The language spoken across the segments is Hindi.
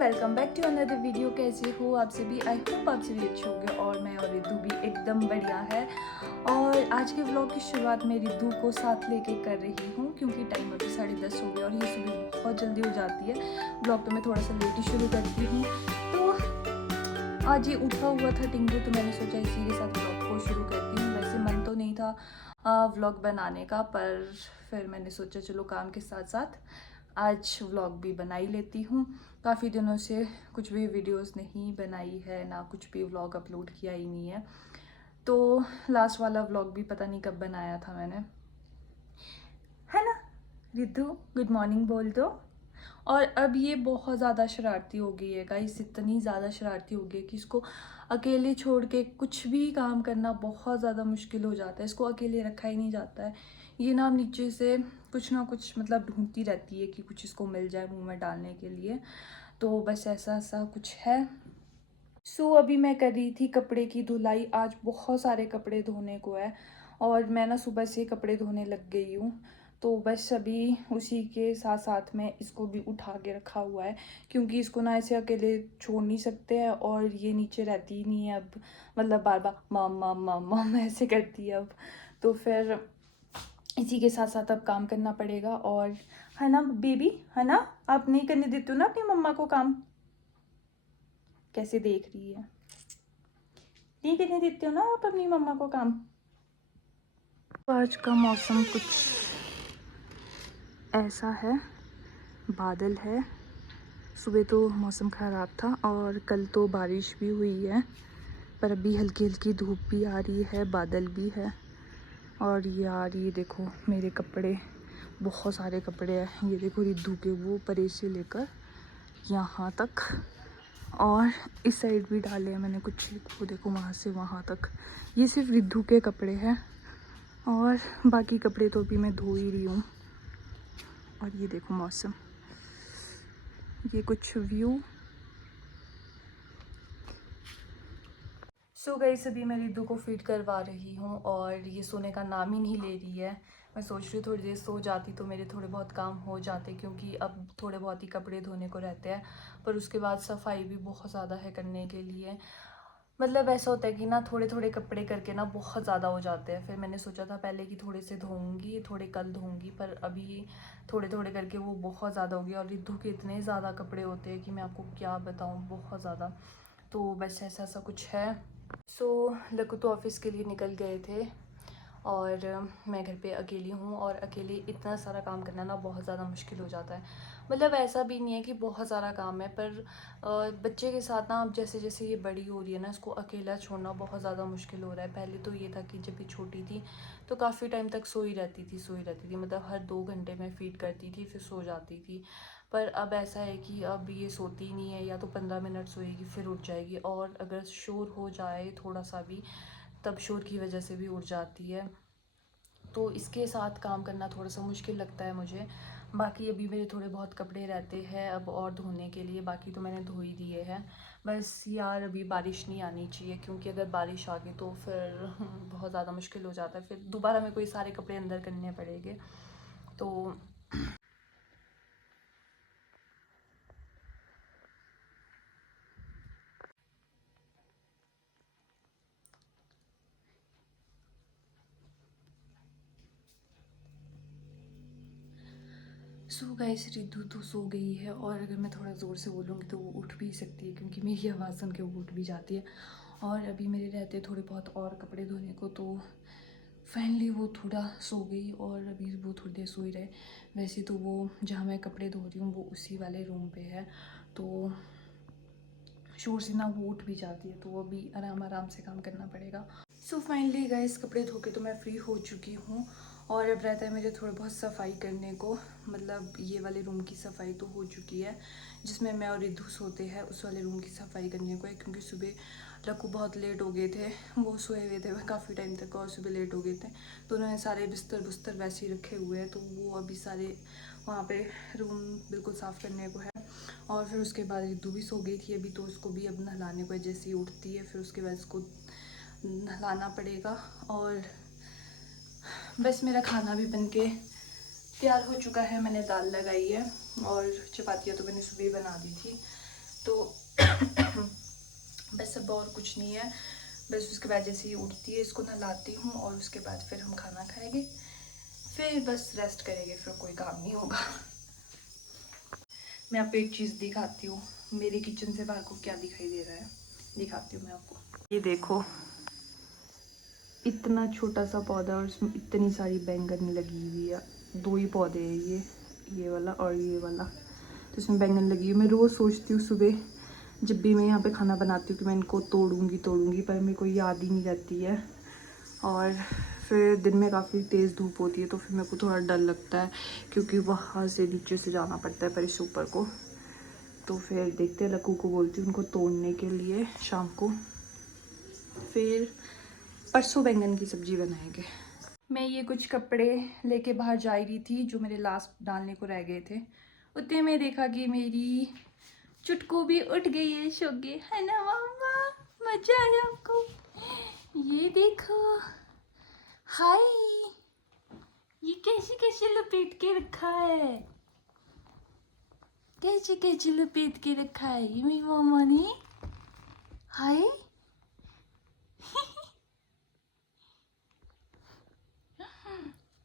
Welcome back to another video. कैसे हो आप सभी? आई होप आप सभी अच्छे होंगे और मैं और रिद्धू भी एकदम बढ़िया है। और आज के व्लॉग की शुरुआत मैं रिद्धू को साथ लेके कर रही हूँ क्योंकि टाइम अभी 10:30 हो गया और ये सुबह बहुत जल्दी हो जाती है। व्लॉग तो मैं थोड़ा सा लेट ही शुरू करती हूँ। तो आज ये उठा हुआ था टिंगू, तो मैंने सोचा इसी के साथ व्लॉग को शुरू करती हूँ। वैसे मन तो नहीं था व्लॉग बनाने का, पर फिर मैंने सोचा चलो काम के साथ साथ आज व्लॉग भी बना ही लेती हूँ। काफ़ी दिनों से कुछ भी वीडियोस नहीं बनाई है, ना कुछ भी व्लॉग अपलोड किया ही नहीं है। तो लास्ट वाला व्लॉग भी पता नहीं कब बनाया था मैंने, है ना रिद्धू? गुड मॉर्निंग बोल दो। और अब ये बहुत ज़्यादा शरारती हो गई है गाइस, इतनी ज़्यादा शरारती हो गई है कि इसको अकेले छोड़ के कुछ भी काम करना बहुत ज़्यादा मुश्किल हो जाता है। इसको अकेले रखा ही नहीं जाता है। ये ना नीचे से कुछ ना कुछ मतलब ढूंढती रहती है कि कुछ इसको मिल जाए मुंह में डालने के लिए। तो बस ऐसा ऐसा कुछ है। अभी मैं कर रही थी कपड़े की धुलाई। आज बहुत सारे कपड़े धोने को है और मैं ना सुबह से कपड़े धोने लग गई हूँ। तो बस अभी उसी के साथ साथ में इसको भी उठा के रखा हुआ है क्योंकि इसको ना ऐसे अकेले छोड़ नहीं सकते हैं और ये नीचे रहती ही नहीं है अब। मतलब बार बार मम मम मम मम ऐसे करती है अब। तो फिर इसी के साथ साथ अब काम करना पड़ेगा। और है ना बेबी, है ना? आप नहीं करने देते हो ना अपनी मम्मा को काम? कैसे देख रही है? नहीं करने देते हो ना आप अपनी मम्मा को काम? आज का मौसम कुछ ऐसा है, बादल है। सुबह तो मौसम ख़राब था और कल तो बारिश भी हुई है, पर अभी हल्की हल्की धूप भी आ रही है, बादल भी है। और यार ये देखो मेरे कपड़े, बहुत सारे कपड़े हैं। ये देखो रिद्धू के, वो परे से लेकर यहाँ तक, और इस साइड भी डाले हैं मैंने कुछ। वो देखो वहाँ से वहाँ तक। ये सिर्फ रिद्धू के कपड़े हैं और बाकी कपड़े तो अभी मैं धो ही रही हूँ। और ये देखो मौसम, ये कुछ व्यू। गाइस अभी मैं रिद्धू को फीड करवा रही हूँ और ये सोने का नाम ही नहीं ले रही है। मैं सोच रही हूँ थोड़ी देर सो जाती तो मेरे थोड़े बहुत काम हो जाते, क्योंकि अब थोड़े बहुत ही कपड़े धोने को रहते हैं, पर उसके बाद सफाई भी बहुत ज़्यादा है करने के लिए। मतलब ऐसा होता है कि ना थोड़े थोड़े कपड़े करके ना बहुत ज़्यादा हो जाते हैं। फिर मैंने सोचा था पहले कि थोड़े से धोऊंगी, थोड़े कल धोऊंगी, पर अभी थोड़े थोड़े करके वो बहुत ज़्यादा हो गया। और रिद्धू के इतने ज़्यादा कपड़े होते हैं कि मैं आपको क्या बताऊँ, बहुत ज़्यादा। तो बस ऐसा ऐसा कुछ है। लकू तो ऑफिस के लिए निकल गए थे और मैं घर पे अकेली हूँ, और अकेले इतना सारा काम करना ना बहुत ज़्यादा मुश्किल हो जाता है। मतलब ऐसा भी नहीं है कि बहुत सारा काम है, पर बच्चे के साथ ना अब जैसे जैसे ये बड़ी हो रही है ना, इसको अकेला छोड़ना बहुत ज़्यादा मुश्किल हो रहा है। पहले तो ये था कि जब ये छोटी थी तो काफ़ी टाइम तक सोई रहती थी, मतलब हर 2 घंटे में फीड करती थी फिर सो जाती थी। पर अब ऐसा है कि अब ये सोती नहीं है, या तो 15 मिनट सोएगी फिर उठ जाएगी, और अगर शोर हो जाए थोड़ा सा भी तब शोर की वजह से भी उठ जाती है। तो इसके साथ काम करना थोड़ा सा मुश्किल लगता है मुझे। बाकी अभी मेरे थोड़े बहुत कपड़े रहते हैं अब और धोने के लिए, बाकी तो मैंने धो ही दिए हैं। बस यार अभी बारिश नहीं आनी चाहिए, क्योंकि अगर बारिश आ गई तो फिर बहुत ज़्यादा मुश्किल हो जाता है। फिर दोबारा मेरे को ये सारे कपड़े अंदर करने पड़ेंगे। तो गाइस रिद्धू तो सो गई है, और अगर मैं थोड़ा ज़ोर से बोलूँगी तो वो उठ भी सकती है, क्योंकि मेरी आवाज़ सुन के वो उठ भी जाती है। और अभी मेरे रहते थोड़े बहुत और कपड़े धोने को, तो फाइनली वो थोड़ा सो गई और अभी वो थोड़ी देर सो ही रहे। वैसे तो वो जहाँ मैं कपड़े धो रही हूँ वो उसी वाले रूम पे है, तो शोर से ना वो उठ भी जाती है, तो वो भी आराम आराम से काम करना पड़ेगा। फाइनली गाइस कपड़े धो के तो मैं फ्री हो चुकी हूँ, और अब रहता है मुझे थोड़ा बहुत सफाई करने को। मतलब ये वाले रूम की सफाई तो हो चुकी है, जिसमें मैं और रिद्धू सोते हैं, उस वाले रूम की सफाई करने को है, क्योंकि सुबह लक्कू बहुत लेट हो गए थे। वो सोए हुए थे काफ़ी टाइम तक और सुबह लेट हो गए थे, तो उन्होंने सारे बिस्तर बुस्तर वैसे ही रखे हुए हैं, तो वो अभी सारे वहाँ पे रूम बिल्कुल साफ़ करने को है। और फिर उसके बाद रिद्धू भी सो गई थी अभी, तो उसको भी अब नहलाने को है। जैसे ही उठती है फिर उसके बाद उसको नहलाना पड़ेगा। और बस मेरा खाना भी बनके तैयार हो चुका है। मैंने दाल लगाई है और चपातियाँ तो मैंने सुबह ही बना दी थी। तो बस अब और कुछ नहीं है। बस उसके बाद जैसे ही उठती है इसको नहलाती हूँ और उसके बाद फिर हम खाना खाएंगे, फिर बस रेस्ट करेंगे, फिर कोई काम नहीं होगा। मैं आपको एक चीज़ दिखाती हूँ, मेरे किचन से बाहर को क्या दिखाई दे रहा है, दिखाती हूँ मैं आपको। ये देखो, इतना छोटा सा पौधा और उसमें इतनी सारी बैंगन लगी हुई है। 2 ही पौधे हैं, ये वाला और ये वाला, तो इसमें बैंगन लगी हुई है। मैं रोज़ सोचती हूँ सुबह जब भी मैं यहाँ पे खाना बनाती हूँ कि मैं इनको तोड़ूंगी, पर मेरे को याद ही नहीं रहती है। और फिर दिन में काफ़ी तेज़ धूप होती है तो फिर मेरे को थोड़ा डर लगता है, क्योंकि वहाँ से नीचे से जाना पड़ता है पर इस ऊपर को। तो फिर देखते हैं, लक्कू को बोलती हूँ उनको तोड़ने के लिए शाम को, फिर परसों बैंगन की सब्ज़ी बनाएंगे। मैं ये कुछ कपड़े लेके बाहर जा रही थी जो मेरे लास्ट डालने को रह गए थे। उतने में देखा कि मेरी चुटकू भी उठ गई है, सो गई है ना मम्मा, मजा आया आपको। ये देखो, हाय, ये कैसे कैसे लपेट के रखा है, कैसे कैसे लपेट के रखा है ये मेरी मम्मा ने। हाय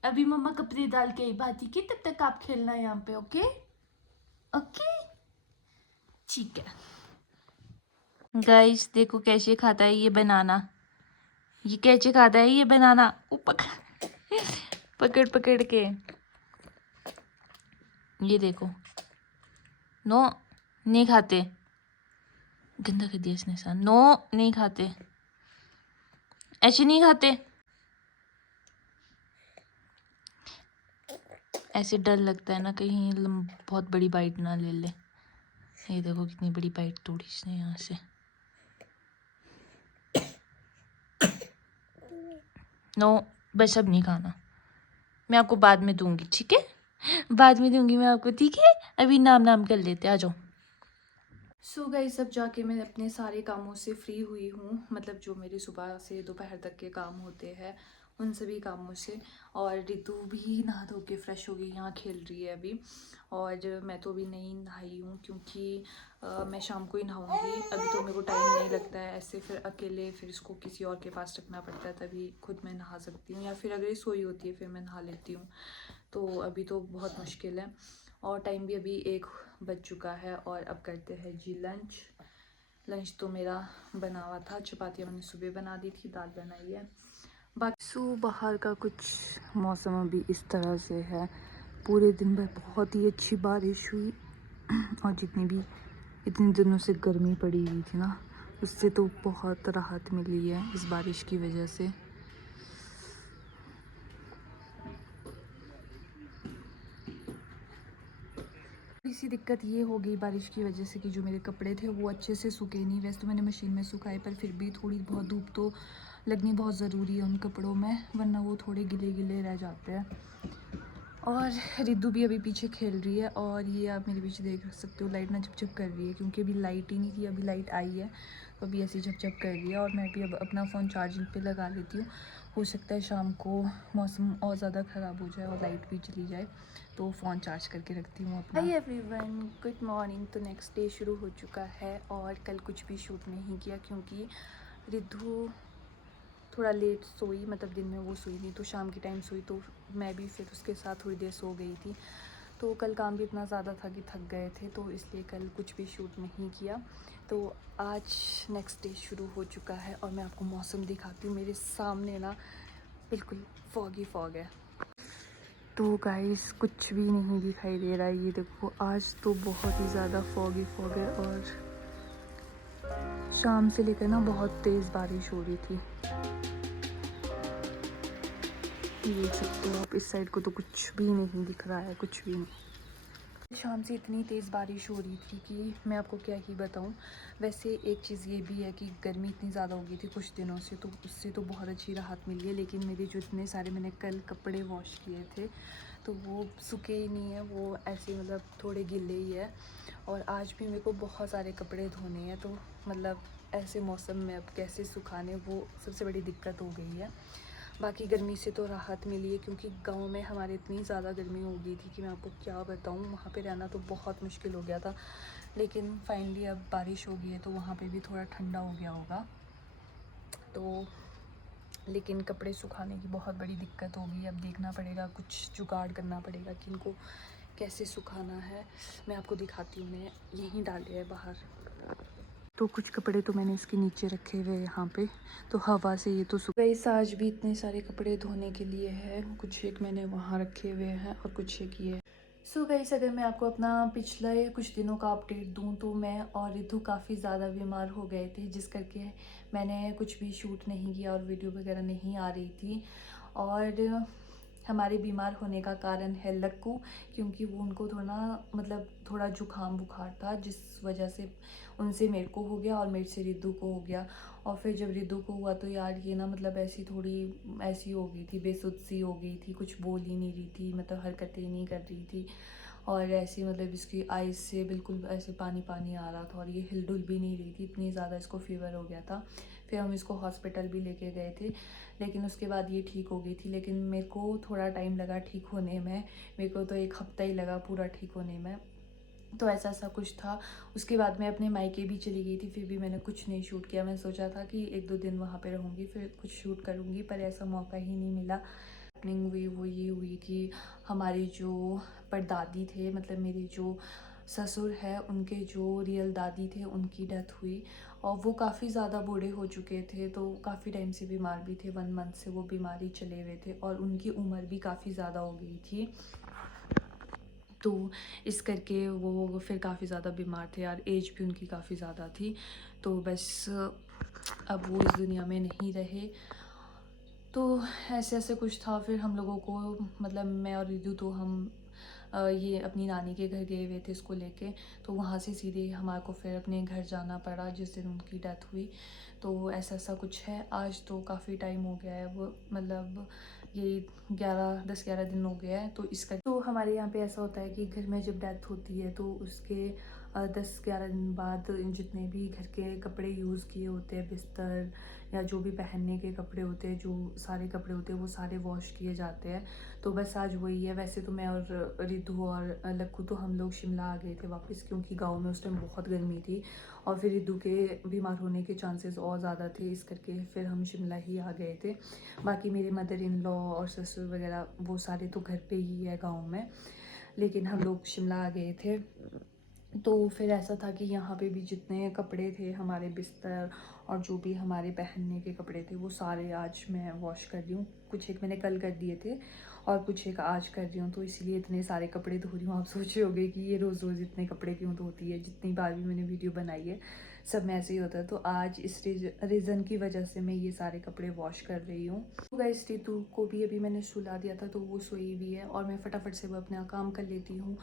अभी मम्मा कपड़े डाल के बाती की, तब तक आप खेलना यहाँ पे, ओके ओके ठीक है। गाइस देखो कैसे खाता है ये बनाना, ये कैसे खाता है ये बनाना, पकड़ पकड़ के, ये देखो। नो, नहीं खाते, गंदा कर दिया इसने सा। नो, नहीं खाते, ऐसे नहीं खाते। ऐसे डर लगता है ना कहीं बहुत बड़ी बाइट ना ले ले। ये देखो कितनी बड़ी बाइट तोड़ी इसने यहाँ से। नो, बस अब नहीं खाना, मैं आपको बाद में दूंगी, ठीक है, बाद में दूंगी मैं आपको, ठीक है। अभी नाम नाम कर लेते, आ जाओ। सो गाइस, सब जाके मैं अपने सारे कामों से फ्री हुई हूँ, मतलब जो मेरे सुबह से दोपहर तक के काम होते हैं उन सभी कामों से। और रितु भी नहा धो के फ्रेश हो गई, यहाँ खेल रही है अभी। और मैं तो अभी नहीं नहाई हूँ क्योंकि मैं शाम को ही नहाऊंगी। अभी तो मेरे को टाइम नहीं लगता है ऐसे, फिर अकेले फिर इसको किसी और के पास रखना पड़ता है, तभी खुद मैं नहा सकती हूँ, या फिर अगर ये सोई होती है फिर मैं नहा लेती हूँ। तो अभी तो बहुत मुश्किल है। और टाइम भी अभी 1 बज चुका है और अब करते हैं जी लंच। लंच तो मेरा बना हुआ था, चपातियाँ मैंने सुबह बना दी थी, दाल बनाई है बाकी। बाहर का कुछ मौसम अभी इस तरह से है, पूरे दिन भर बहुत ही अच्छी बारिश हुई। और जितनी भी इतने दिनों से गर्मी पड़ी हुई थी ना, उससे तो बहुत राहत मिली है इस बारिश की वजह से। इसी दिक्कत ये हो गई बारिश की वजह से कि जो मेरे कपड़े थे वो अच्छे से सूखे नहीं। वैसे तो मैंने मशीन में सुखाए, पर फिर भी थोड़ी बहुत धूप तो लगनी बहुत ज़रूरी है उन कपड़ों में, वरना वो थोड़े गिले गिले रह जाते हैं। और रिद्धू भी अभी पीछे खेल रही है, और ये आप मेरे पीछे देख सकते हो लाइट ना झपझप कर रही है, क्योंकि अभी लाइट ही नहीं थी, अभी लाइट आई है तो अभी ऐसी झपझप कर रही है। और मैं भी अब अपना फ़ोन चार्जिंग पे लगा लेती हूँ, हो सकता है शाम को मौसम और ज़्यादा ख़राब हो जाए और लाइट भी चली जाए, तो फ़ोन चार्ज करके रखती हूँ अपना। Hi everyone, good morning. तो नेक्स्ट डे शुरू हो चुका है और कल कुछ भी शूट नहीं किया क्योंकि रिद्धू थोड़ा लेट सोई, मतलब दिन में वो सोई नहीं तो शाम के टाइम सोई, तो मैं भी फिर उसके साथ थोड़ी देर सो गई थी। तो कल काम भी इतना ज़्यादा था कि थक गए थे, तो इसलिए कल कुछ भी शूट नहीं किया। तो आज नेक्स्ट डे शुरू हो चुका है और मैं आपको मौसम दिखाती हूँ। मेरे सामने ना बिल्कुल फॉग ही फॉग है। तो गाइस कुछ भी नहीं दिखाई दे रहा है, ये देखो आज तो बहुत ही ज़्यादा फॉग ही फॉग है। और शाम से लेकर ना बहुत तेज़ बारिश हो रही थी, देख सकते हो आप। इस साइड को तो कुछ भी नहीं दिख रहा है, कुछ भी नहीं। शाम से इतनी तेज़ बारिश हो रही थी कि मैं आपको क्या ही बताऊं। वैसे एक चीज़ ये भी है कि गर्मी इतनी ज़्यादा हो गई थी कुछ दिनों से, तो उससे तो बहुत अच्छी राहत मिली है। लेकिन मेरे जो इतने सारे मैंने कल कपड़े वॉश किए थे तो वो सूखे ही नहीं है, वो ऐसे मतलब थोड़े गिले ही है। और आज भी मेरे को बहुत सारे कपड़े धोने हैं, तो मतलब ऐसे मौसम में अब कैसे सुखाने, वो सबसे बड़ी दिक्कत हो गई है। बाकी गर्मी से तो राहत मिली है, क्योंकि गांव में हमारे इतनी ज़्यादा गर्मी हो गई थी कि मैं आपको क्या बताऊं, वहाँ पे रहना तो बहुत मुश्किल हो गया था। लेकिन फाइनली अब बारिश हो गई है तो वहाँ पे भी थोड़ा ठंडा हो गया होगा। तो लेकिन कपड़े सुखाने की बहुत बड़ी दिक्कत होगी। अब देखना पड़ेगा, कुछ जुगाड़ करना पड़ेगा कि इनको कैसे सुखाना है। मैं आपको दिखाती हूँ, मैं यहीं डाले है बाहर। तो कुछ कपड़े तो मैंने इसके नीचे रखे हुए यहाँ पे, तो हवा से ये तो सूख गई। आज भी इतने सारे कपड़े धोने के लिए है, कुछ एक मैंने वहाँ रखे हुए हैं और कुछ एक ये। सो गाइस, अगर मैं आपको अपना पिछले कुछ दिनों का अपडेट दूं तो मैं और रिद्धू काफ़ी ज़्यादा बीमार हो गए थे, जिस करके मैंने कुछ भी शूट नहीं किया और वीडियो वगैरह नहीं आ रही थी। और हमारे बीमार होने का कारण है लक्कू, क्योंकि वो उनको थोड़ा जुकाम बुखार था, जिस वजह से उनसे मेरे को हो गया और मेरे से रिद्धू को हो गया। और फिर जब रिद्धू को हुआ तो यार ये ना ऐसी थोड़ी ऐसी हो गई थी, बेसुध सी हो गई थी, कुछ बोल ही नहीं रही थी, हरकतें नहीं कर रही थी। और ऐसे इसकी आइज़ से बिल्कुल ऐसे पानी पानी आ रहा था और ये हिलडुल भी नहीं रही थी, इतनी ज़्यादा इसको फीवर हो गया था। फिर हम इसको हॉस्पिटल भी लेके गए थे, लेकिन उसके बाद ये ठीक हो गई थी। लेकिन मेरे को थोड़ा टाइम लगा ठीक होने में, मेरे को तो 1 हफ्ता ही लगा पूरा ठीक होने में। तो ऐसा कुछ था। उसके बाद मैं अपने मायके भी चली गई थी, फिर भी मैंने कुछ नहीं शूट किया। मैं सोचा था कि 1-2 दिन वहाँ पे रहूँगी फिर कुछ शूट करूँगी, पर ऐसा मौका ही नहीं मिला। हैपनिंग हुई वो ये हुई कि हमारे जो परदादी थे, मेरे जो ससुर है, उनके जो रियल दादी थे उनकी डेथ हुई। और वो काफ़ी ज़्यादा बूढ़े हो चुके थे, तो काफ़ी टाइम से बीमार भी थे, 1 मंथ से वो बीमारी चले हुए थे और उनकी उम्र भी काफ़ी ज़्यादा हो गई थी। तो इस करके वो फिर काफ़ी ज़्यादा बीमार थे यार, एज भी उनकी काफ़ी ज़्यादा थी। तो बस अब वो इस दुनिया में नहीं रहे। तो ऐसे कुछ था। फिर हम लोगों को मैं और रिद्धू तो हम ये अपनी नानी के घर गए हुए थे इसको लेके, तो वहाँ से सीधे हमारे को फिर अपने घर जाना पड़ा जिस दिन उनकी डेथ हुई। तो ऐसा कुछ है। आज तो काफ़ी टाइम हो गया है, वो ये 10-11 दिन हो गया है। तो इसका तो हमारे यहाँ पे ऐसा होता है कि घर में जब डेथ होती है तो उसके 10-11 दिन बाद जितने भी घर के कपड़े यूज़ किए होते हैं, बिस्तर या जो भी पहनने के कपड़े होते हैं, जो सारे कपड़े होते हैं वो सारे वॉश किए जाते हैं। तो बस आज वही है। वैसे तो मैं और रिद्धू और लक्कू तो हम लोग शिमला आ गए थे वापस, क्योंकि गांव में उस टाइम बहुत गर्मी थी और फिर रिद्धू के बीमार होने के चांसेस और ज़्यादा थे, इस करके फिर हम शिमला ही आ गए थे। बाकी मेरे मदर इन लॉ और ससुर वगैरह वो सारे तो घर पे ही है गाँव में, लेकिन हम लोग शिमला आ गए थे। तो फिर ऐसा था कि यहाँ पे भी जितने कपड़े थे, हमारे बिस्तर और जो भी हमारे पहनने के कपड़े थे, वो सारे आज मैं वॉश कर रही हूँ। कुछ एक मैंने कल कर दिए थे और कुछ एक आज कर रही हूँ, तो इसीलिए इतने सारे कपड़े धो रही हूँ। आप सोच रहे होगे कि ये रोज़ रोज़ इतने कपड़े क्यों धोती है, जितनी बार भी मैंने वीडियो बनाई है सब में ऐसे ही होता है। तो आज इस रीज़न की वजह से मैं ये सारे कपड़े वॉश कर रही हूँ। तो गाइस, रितु को भी अभी मैंने सुला दिया था, तो वो सोई भी है और मैं फटाफट से वो अपना काम कर लेती हूँ।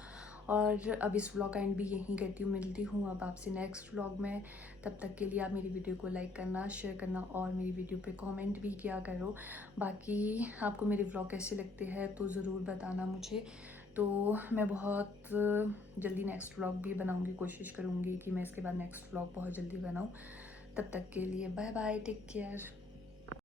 और अब इस व्लॉग का एंड भी यहीं करती हूँ। मिलती हूँ अब आपसे नेक्स्ट व्लॉग में। तब तक के लिए आप मेरी वीडियो को लाइक करना, शेयर करना और मेरी वीडियो पे कमेंट भी किया करो। बाकी आपको मेरे व्लॉग कैसे लगते हैं तो ज़रूर बताना मुझे। तो मैं बहुत जल्दी नेक्स्ट व्लॉग भी बनाऊँगी, कोशिश करूँगी कि मैं इसके बाद नेक्स्ट व्लॉग बहुत जल्दी बनाऊँ। तब तक के लिए बाय बाय, टेक केयर।